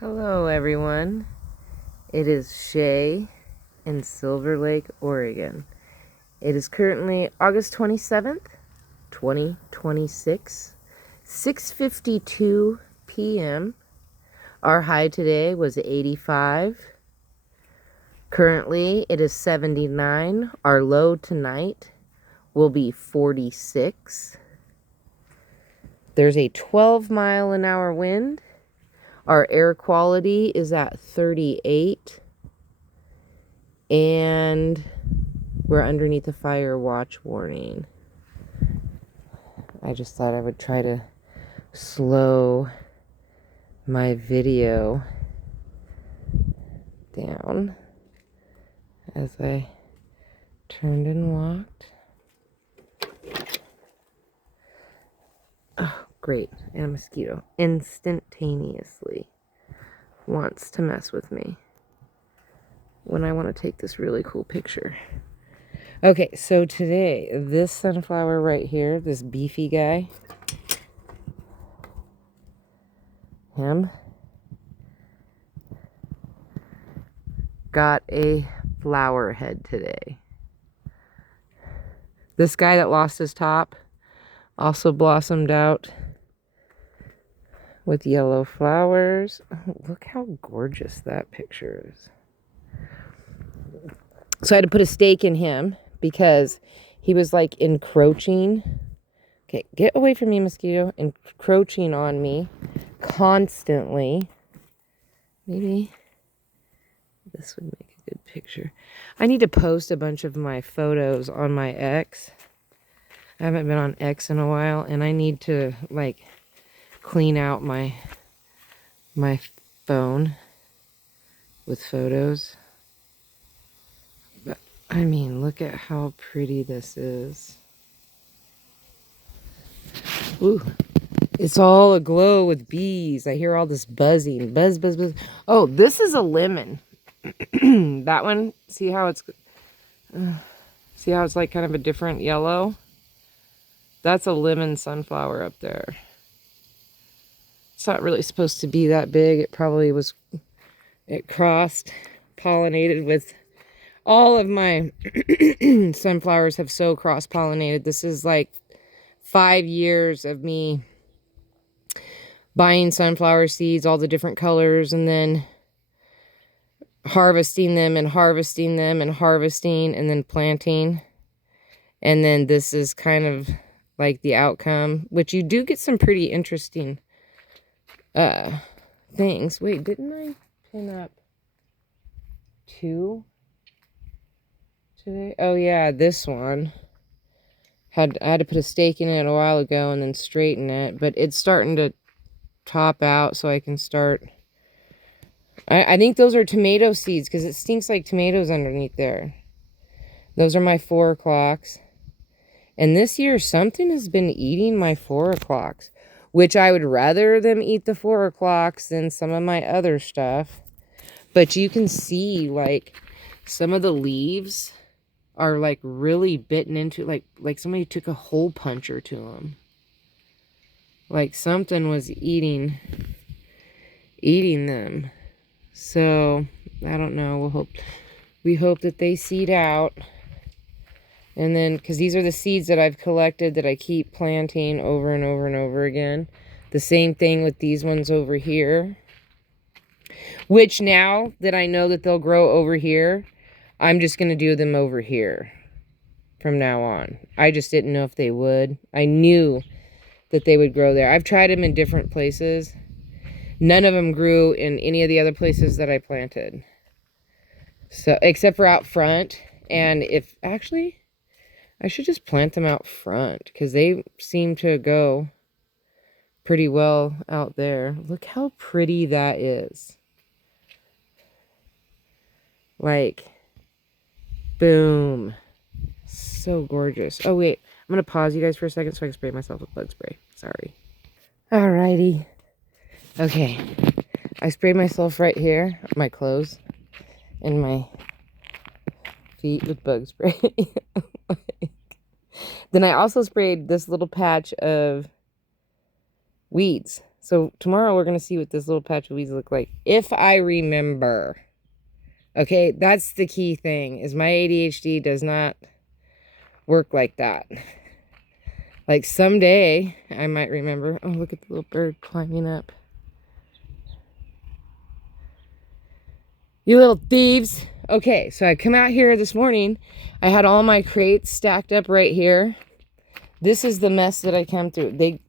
Hello, everyone. It is Shay in Silver Lake, Oregon. It is currently August 27th, 2026, 6:52 p.m. Our high today was 85. Currently, it is 79. Our low tonight will be 46. There's a 12-mile-an-hour wind. Our air quality is at 38. And we're underneath a fire watch warning. I just thought I would try to slow my video down as I turned and walked. Oh, great. And a mosquito instantaneously wants to mess with me when I want to take this really cool picture. Okay, so today, this sunflower right here, this beefy guy, him, got a flower head today. This guy that lost his top also blossomed out with yellow flowers. Oh, look how gorgeous that picture is. So I had to put a stake in him because he was like encroaching. Okay, get away from me, mosquito. Encroaching on me constantly. Maybe this would make a good picture. I need to post a bunch of my photos on my X. I haven't been on X in a while, and I need to like clean out my phone with photos. But I mean, look at how pretty this is. Ooh, it's all aglow with bees. I hear all this buzzing. Buzz, buzz, buzz. Oh, this is a lemon. That one, see how it's like kind of a different yellow? That's a lemon sunflower up there. It's not really supposed to be that big. It probably was, it crossed, pollinated with all of my sunflowers have so cross-pollinated. This is like 5 years of me buying sunflower seeds, all the different colors, and then harvesting them and harvesting them and harvesting and then planting. And then this is kind of like the outcome, which you do get some pretty interesting things. Wait, didn't I pin up 2 today? Oh yeah, this one. I had to put a stake in it a while ago and then straighten it, but it's starting to top out, so I can start. I think those are tomato seeds because it stinks like tomatoes underneath there. Those are my 4 o'clocks. And this year, something has been eating my 4 o'clocks, which I would rather them eat the 4 o'clocks than some of my other stuff. But you can see, like, some of the leaves are, like, really bitten into, like somebody took a hole puncher to them. Like, something was eating them. So, I don't know. We hope that they seed out. And then, because these are the seeds that I've collected that I keep planting over and over and over again. The same thing with these ones over here. Which now that I know that they'll grow over here, I'm just going to do them over here from now on. I just didn't know if they would. I knew that they would grow there. I've tried them in different places. None of them grew in any of the other places that I planted. So, except for out front. And if, actually, I should just plant them out front because they seem to go pretty well out there. Look how pretty that is. Like, boom. So gorgeous. Oh, wait. I'm going to pause you guys for a second so I can spray myself with bug spray. Sorry. Alrighty. Okay. I sprayed myself right here, my clothes, and my feet with bug spray. Then I also sprayed this little patch of weeds. So tomorrow we're going to see what this little patch of weeds look like. If I remember. Okay, that's the key thing, is my ADHD does not work like that. Like someday I might remember. Oh, look at the little bird climbing up. You little thieves. Okay, so I come out here this morning. I had all my crates stacked up right here. This is the mess that I came through. They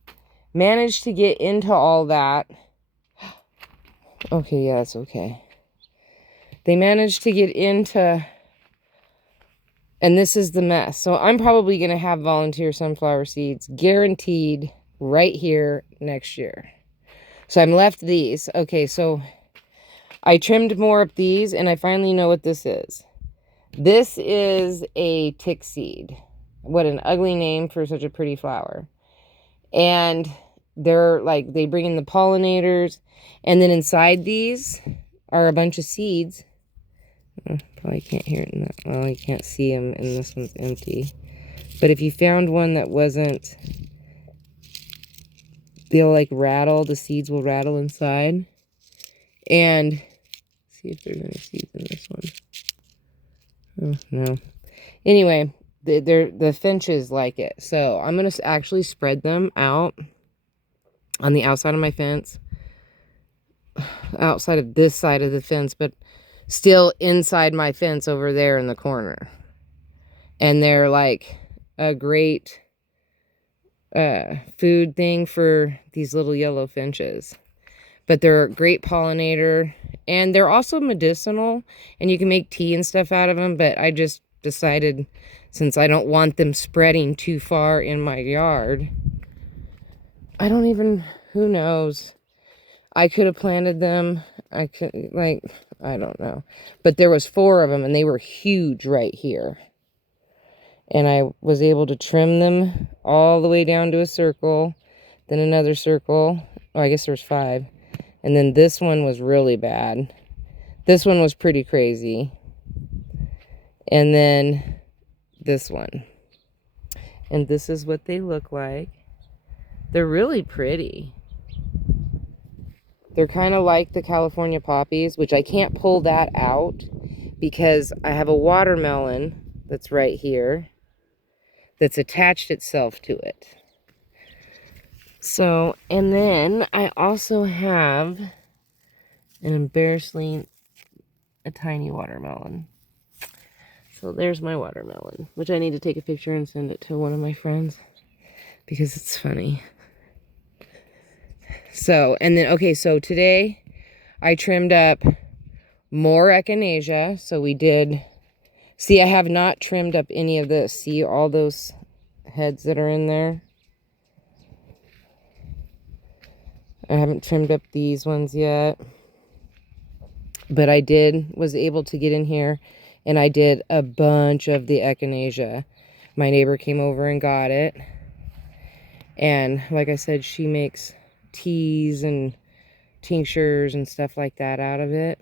managed to get into all that. Okay, yeah, that's okay. They managed to get into, and this is the mess. So I'm probably going to have volunteer sunflower seeds guaranteed right here next year. So I'm left these. Okay, so I trimmed more of these, and I finally know what this is. This is a tick seed. What an ugly name for such a pretty flower. And they're like, they bring in the pollinators, and then inside these are a bunch of seeds. Probably can't hear it in that. Well, you can't see them, and this one's empty. But if you found one that wasn't, they'll like rattle. The seeds will rattle inside. And see if there's any seeds in this one. Oh, no. Anyway, the finches like it. So I'm going to actually spread them out on the outside of my fence. Outside of this side of the fence, but still inside my fence over there in the corner. And they're like a great food thing for these little yellow finches. But they're a great pollinator, and they're also medicinal, and you can make tea and stuff out of them. But I just decided, since I don't want them spreading too far in my yard, I don't even, who knows? I could have planted them. I could, like, I don't know. But there was 4 of them, and they were huge right here. And I was able to trim them all the way down to a circle, then another circle. Oh, I guess there's 5. And then this one was really bad. This one was pretty crazy. And then this one. And this is what they look like. They're really pretty. They're kind of like the California poppies, which I can't pull that out because I have a watermelon that's right here that's attached itself to it. So, and then I also have an embarrassingly a tiny watermelon. So there's my watermelon, which I need to take a picture and send it to one of my friends because it's funny. So, and then, okay, so today I trimmed up more echinacea. So we did, see, I have not trimmed up any of this. See all those heads that are in there? I haven't trimmed up these ones yet. But I was able to get in here, and I did a bunch of the echinacea. My neighbor came over and got it. And like I said, she makes teas and tinctures and stuff like that out of it.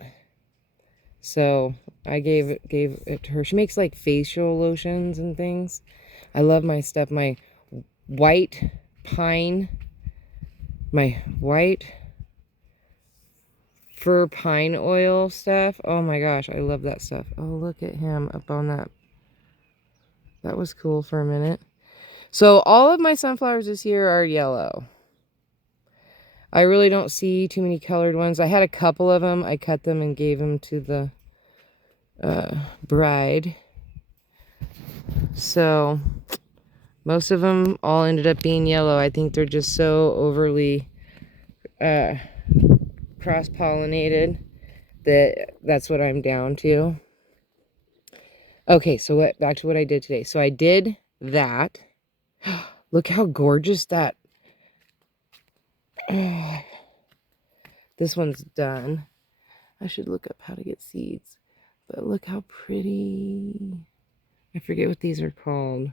So I gave it to her. She makes like facial lotions and things. I love my stuff. My white fir pine oil stuff. Oh my gosh, I love that stuff. Oh, look at him up on that. That was cool for a minute. So all of my sunflowers this year are yellow. I really don't see too many colored ones. I had a couple of them. I cut them and gave them to the bride. So most of them all ended up being yellow. I think they're just so overly cross-pollinated that's what I'm down to. Okay, so back to what I did today. So I did that. Look how gorgeous that. This one's done. I should look up how to get seeds. But look how pretty. I forget what these are called.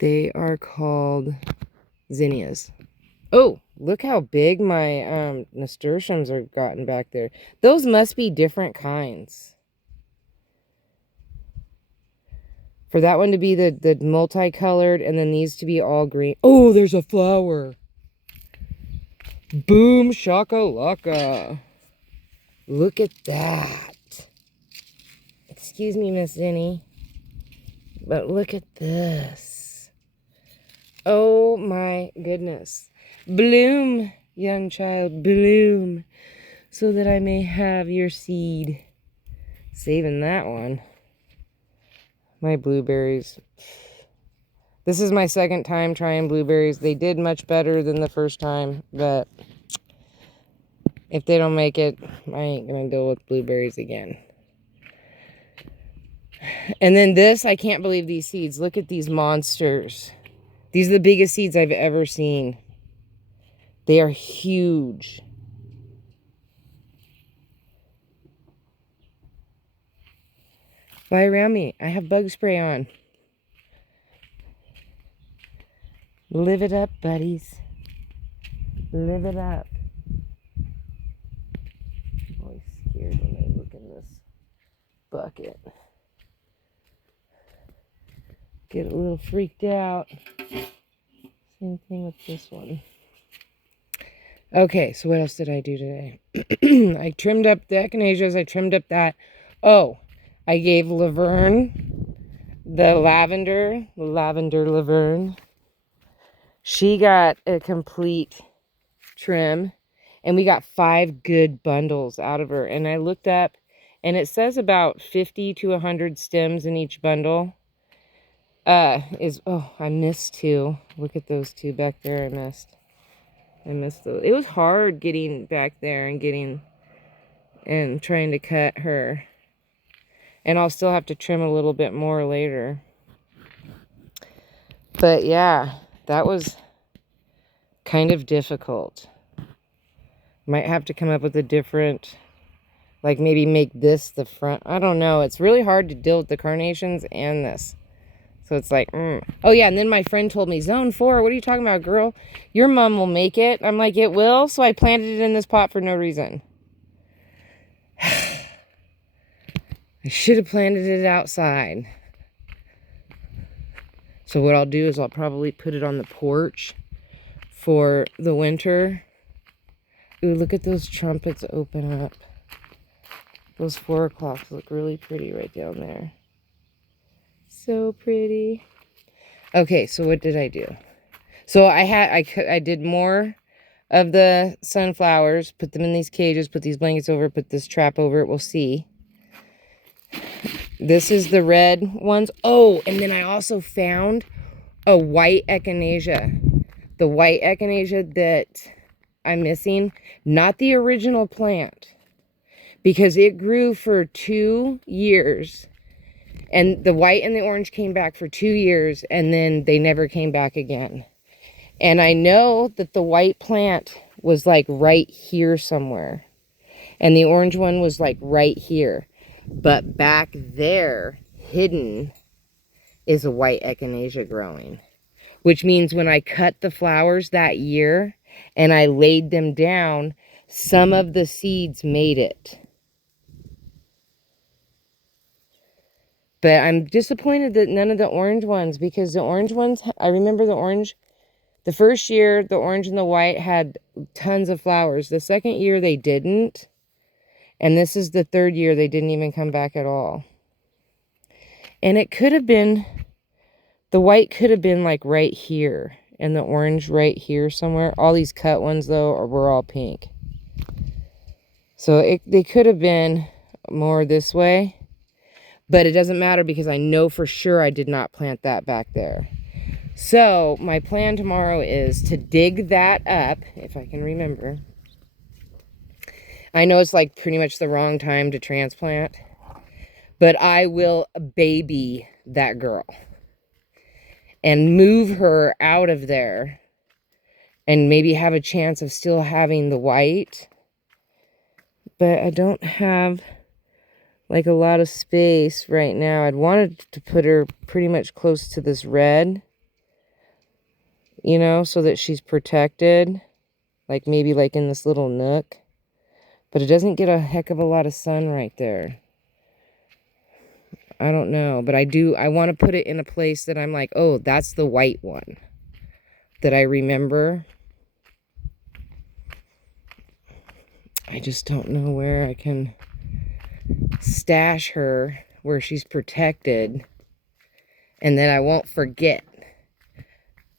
They are called zinnias. Oh, look how big my nasturtiums are gotten back there. Those must be different kinds. For that one to be the multicolored, and then these to be all green. Oh, there's a flower. Boom shakalaka. Look at that. Excuse me, Miss Zinni, but look at this. Oh my goodness. Bloom, young child, bloom, so that I may have your seed. Saving that one. My blueberries. This is my second time trying blueberries. They did much better than the first time, but if they don't make it, I ain't gonna deal with blueberries again. And then this, I can't believe these seeds. Look at these monsters. These are the biggest seeds I've ever seen. They are huge. Fly around me. I have bug spray on. Live it up, buddies. Live it up. I'm always scared when I look in this bucket. Get a little freaked out. Same thing with this one. Okay, so what else did I do today? I trimmed up the echinaceas. I trimmed up that. Oh, I gave Laverne, the lavender Laverne. She got a complete trim, and we got 5 good bundles out of her. And I looked up, and it says about 50 to 100 stems in each bundle. Oh, I missed 2. Look at those 2 back there. I missed those. It was hard getting back there and trying to cut her. And I'll still have to trim a little bit more later. But yeah, that was kind of difficult. Might have to come up with a different, like maybe make this the front. I don't know. It's really hard to deal with the carnations and this. So it's like, Oh yeah, and then my friend told me, Zone 4, what are you talking about, girl? Your mom will make it. I'm like, it will? So I planted it in this pot for no reason. I should have planted it outside. So what I'll do is I'll probably put it on the porch for the winter. Ooh, look at those trumpets open up. Those 4 o'clocks look really pretty right down there. So pretty. Okay, so what did I do? So I did more of the sunflowers, put them in these cages, put these blankets over, put this trap over it. We'll see. This is the red ones. Oh, and then I also found a white echinacea. The white echinacea that I'm missing, not the original plant, because it grew for 2 years. And the white and the orange came back for 2 years, and then they never came back again. And I know that the white plant was like right here somewhere. And the orange one was like right here. But back there, hidden, is a white echinacea growing. Which means when I cut the flowers that year and I laid them down, some of the seeds made it. But I'm disappointed that none of the orange ones, because the orange ones, I remember the orange, the first year, the orange and the white had tons of flowers. The second year, they didn't. And this is the 3rd year, they didn't even come back at all. And it could have been, the white could have been like right here, and the orange right here somewhere. All these cut ones, though, were all pink. So they could have been more this way. But it doesn't matter, because I know for sure I did not plant that back there. So my plan tomorrow is to dig that up, if I can remember. I know it's like pretty much the wrong time to transplant, but I will baby that girl and move her out of there and maybe have a chance of still having the white. But I don't have like a lot of space right now. I'd wanted to put her pretty much close to this red, you know, so that she's protected, like maybe like in this little nook. But it doesn't get a heck of a lot of sun right there. I don't know, but I want to put it in a place that I'm like, oh, that's the white one that I remember. I just don't know where I can stash her where she's protected and then I won't forget.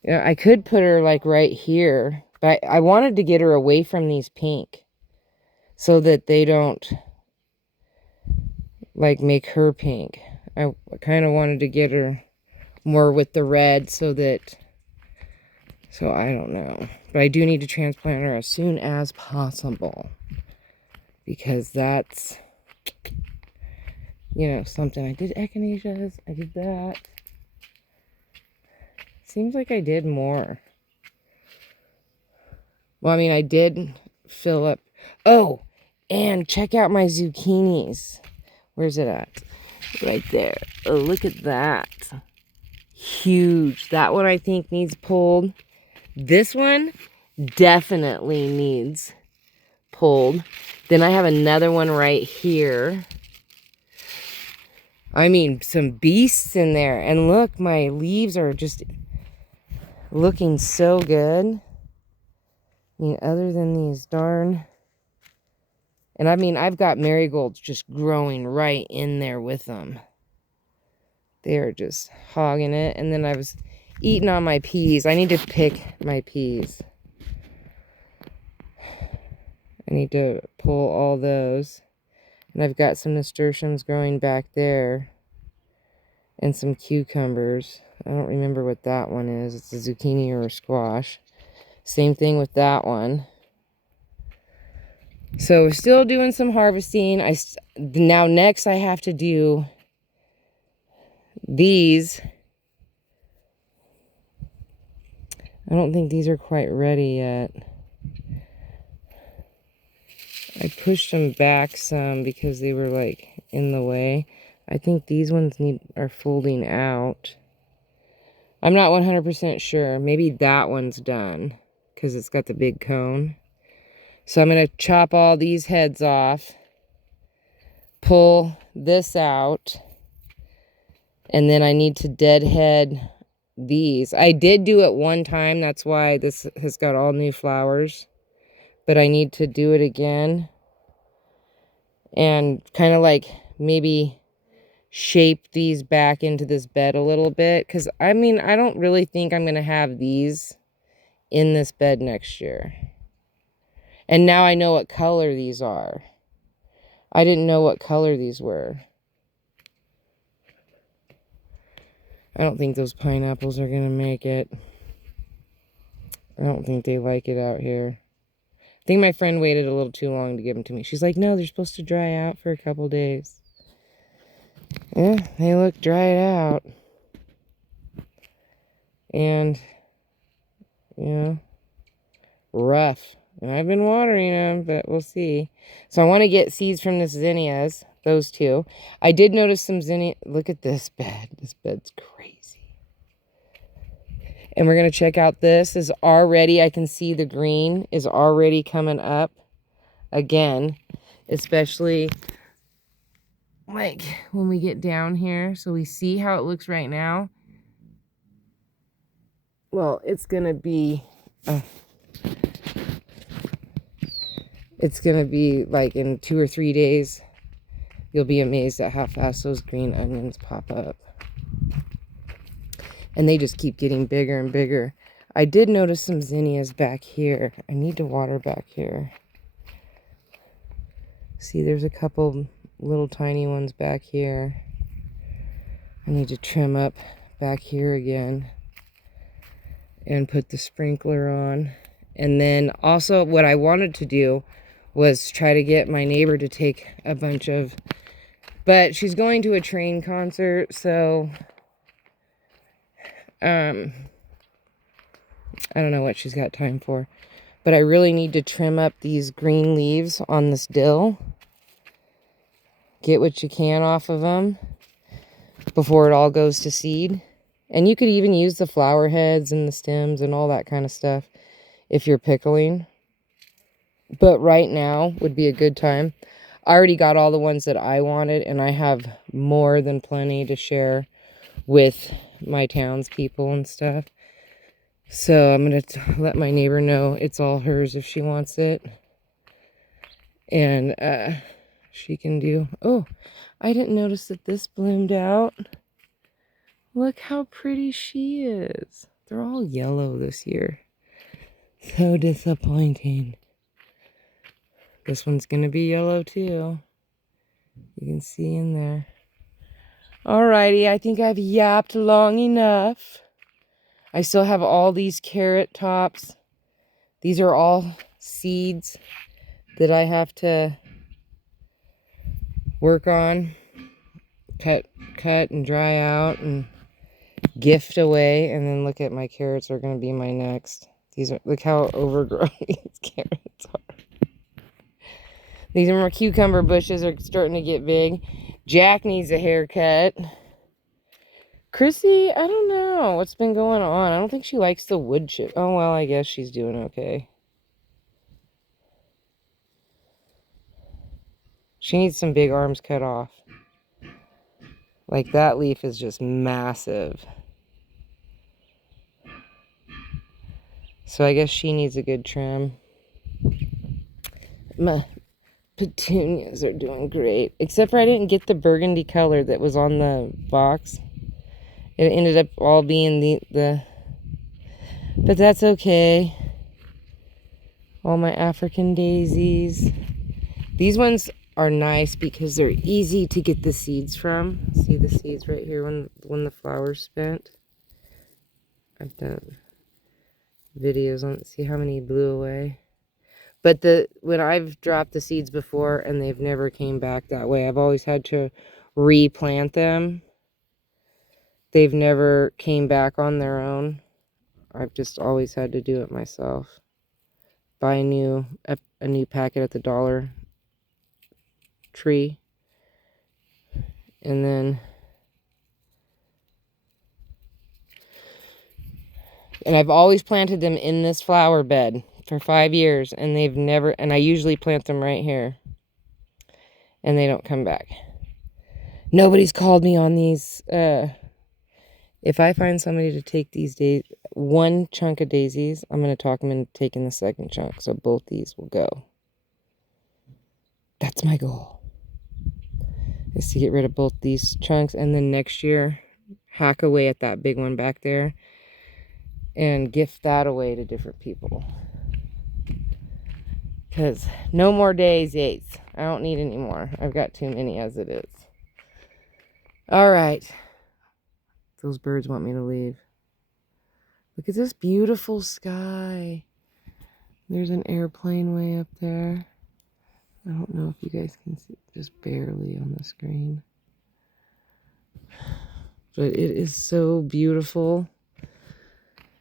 You know, I could put her like right here, but I wanted to get her away from these pink so that they don't like make her pink. I kind of wanted to get her more with the red so I don't know. But I do need to transplant her as soon as possible because that's, you know, something. I did echinaceas. I did that. Seems like I did more. Well, I mean, I did fill up. Oh, and check out my zucchinis. Where's it at? Right there. Oh, look at that. Huge. That one I think needs pulled. This one definitely needs pulled. Then I have another one right here. I mean, some beasts in there. And look, my leaves are just looking so good. I mean, other than these darn... And I mean, I've got marigolds just growing right in there with them. They're just hogging it. And then I was eating on my peas. I need to pick my peas. I need to pull all those. And I've got some nasturtiums growing back there. And some cucumbers. I don't remember what that one is. It's a zucchini or a squash. Same thing with that one. So we're still doing some harvesting. Now next I have to do these. I don't think these are quite ready yet. I pushed them back some because they were like in the way. I think these ones are folding out. I'm not 100% sure. Maybe that one's done because it's got the big cone. So I'm going to chop all these heads off, pull this out, and then I need to deadhead these. I did do it one time. That's why this has got all new flowers. But I need to do it again. And kind of like maybe shape these back into this bed a little bit. Because, I mean, I don't really think I'm going to have these in this bed next year. And now I know what color these are. I didn't know what color these were. I don't think those pineapples are going to make it. I don't think they like it out here. I think my friend waited a little too long to give them to me. She's like, no, they're supposed to dry out for a couple days. Yeah, they look dried out. And, you know, rough. And I've been watering them, but we'll see. So I want to get seeds from the zinnias, those two. I did notice some zinnia. Look at this bed. This bed's crazy. And we're going to check out this. Is already, I can see the green is already coming up again. Especially like when we get down here. So we see how it looks right now. Well, it's going to be... it's going to be like in 2 or 3 days. You'll be amazed at how fast those green onions pop up. And they just keep getting bigger and bigger. I did notice some zinnias back here. I need to water back here. See, there's a couple little tiny ones back here. I need to trim up back here again. And put the sprinkler on. And then also what I wanted to do was try to get my neighbor to take a bunch of... But she's going to a train concert, so... I don't know what she's got time for. But I really need to trim up these green leaves on this dill. Get what you can off of them before it all goes to seed. And you could even use the flower heads and the stems and all that kind of stuff if you're pickling. But right now would be a good time. I already got all the ones that I wanted, and I have more than plenty to share with my townspeople and stuff. So I'm going to let my neighbor know it's all hers if she wants it. And she can do... Oh, I didn't notice that this bloomed out. Look how pretty she is. They're all yellow this year. So disappointing. This one's going to be yellow too. You can see in there. Alrighty, I think I've yapped long enough. I still have all these carrot tops. These are all seeds that I have to work on. Cut and dry out and gift away. And then look at my carrots are going to be my next. These are, look how overgrown these carrots are. These are my cucumber bushes are starting to get big. Jack needs a haircut. Chrissy, I don't know what's been going on. I don't think she likes the wood chip. Oh, well, I guess she's doing okay. She needs some big arms cut off. Like that leaf is just massive. So I guess she needs a good trim. My petunias are doing great. Except for I didn't get the burgundy color that was on the box. It ended up all being the but that's okay. All my African daisies. These ones are nice because they're easy to get the seeds from. See the seeds right here when the flower's spent. I've done videos on, see how many blew away. But when I've dropped the seeds before and they've never came back that way, I've always had to replant them. They've never came back on their own. I've just always had to do it myself. Buy a new packet at the Dollar Tree. And then... And I've always planted them in this flower bed for 5 years. And they've never... And I usually plant them right here. And they don't come back. Nobody's called me on these... If I find somebody to take these one chunk of daisies, I'm going to talk them into taking the second chunk. So both these will go. That's my goal. Is to get rid of both these chunks. And then next year, hack away at that big one back there. And gift that away to different people. Because no more daisies. I don't need any more. I've got too many as it is. All right. Those birds want me to leave. Look at this beautiful sky. There's an airplane way up there. I don't know if you guys can see, just barely on the screen. But it is so beautiful.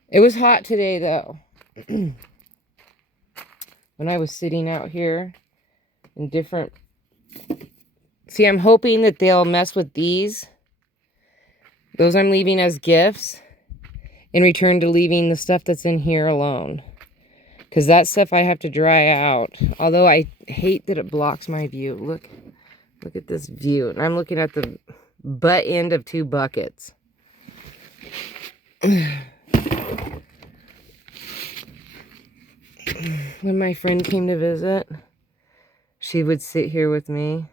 It was hot today, though. When I was sitting out here in different... See, I'm hoping that they'll mess with these. Those I'm leaving as gifts in return to leaving the stuff that's in here alone. Because that stuff I have to dry out. Although I hate that it blocks my view. Look at this view. And I'm looking at the butt end of 2 buckets. When my friend came to visit, she would sit here with me.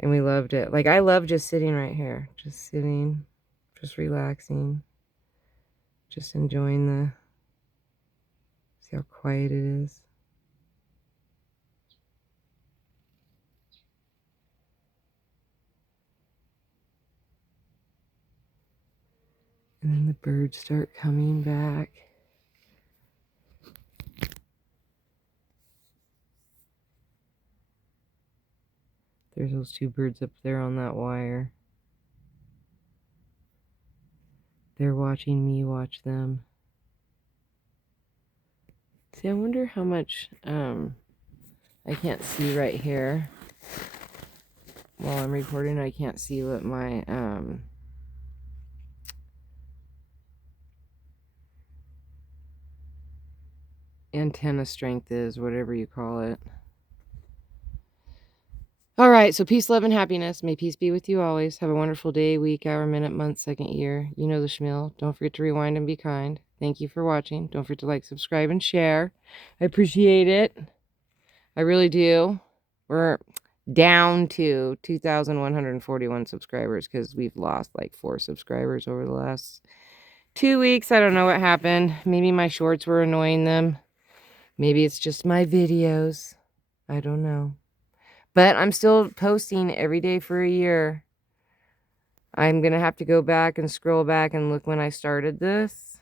And we loved it. Like, I love just sitting right here. Just sitting. Just relaxing. Just enjoying the... See how quiet it is? And then the birds start coming back. There's those 2 birds up there on that wire. They're watching me watch them. See, I wonder how much, I can't see right here. While I'm recording, I can't see what my, antenna strength is, whatever you call it. All right, so peace, love, and happiness. May peace be with you always. Have a wonderful day, week, hour, minute, month, second, year. You know the schmill. Don't forget to rewind and be kind. Thank you for watching. Don't forget to like, subscribe, and share. I appreciate it. I really do. We're down to 2,141 subscribers because we've lost like 4 subscribers over the last 2 weeks. I don't know what happened. Maybe my shorts were annoying them. Maybe it's just my videos. I don't know. But I'm still posting every day for a year. I'm going to have to go back and scroll back and look when I started this.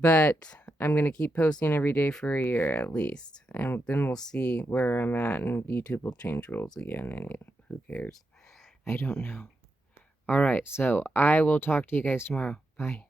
But I'm going to keep posting every day for a year at least. And then we'll see where I'm at. And YouTube will change rules again. And who cares? I don't know. All right. So I will talk to you guys tomorrow. Bye.